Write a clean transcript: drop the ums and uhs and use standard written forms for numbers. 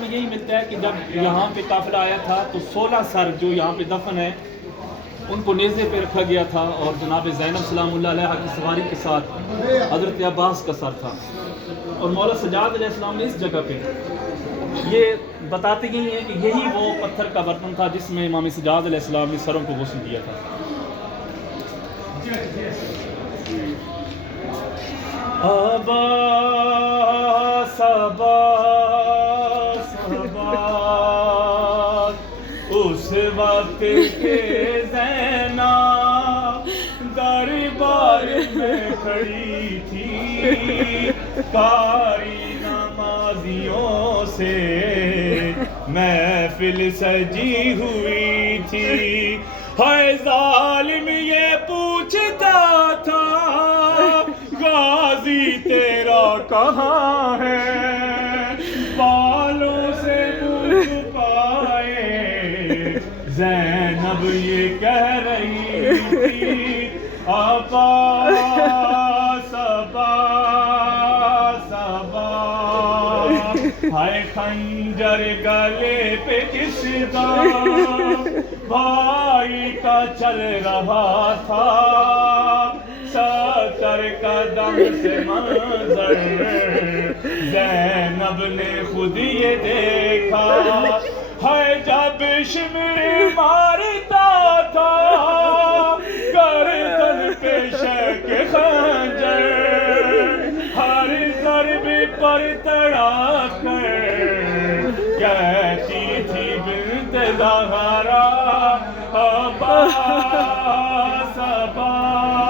میں یہی ملتا ہے کہ جب یہاں پہ قافلہ آیا تھا تو 16 سر جو یہاں پہ دفن ہے ان کو نیزے پہ رکھا گیا تھا، اور جناب زینب سلام اللہ علیہ کی سواری کے ساتھ حضرت عباس کا سر تھا، اور مولا سجاد علیہ السلام نے اس جگہ پہ یہ بتاتے گئی ہیں کہ یہی وہ پتھر کا برتن تھا جس میں امام سجاد علیہ السلام نے سروں کو غسل دیا تھا۔ عباس عباس عباس اس وقت کے زینب دربار میں کھڑی تھی، قاری نمازیوں سے محفل سجی ہوئی تھی، ہے ظالم یہ پوچھتا تھا غازی تیرا کہاں ہے، بالوں سے منہ چھپائے زینب یہ کہہ رہی تھی، عباس عباس عباس، ہائے خنجر گلے پہ کس کا بھائی کا چل رہا تھا، ستر قدم سے منظر زینب نے خود یہ دیکھا، ہے جب شمر مارتا تھا گردن پہ شک خنجر، ہر ضرب پر تڑا کر کہتی تھی بنت زہرا، عباس عباس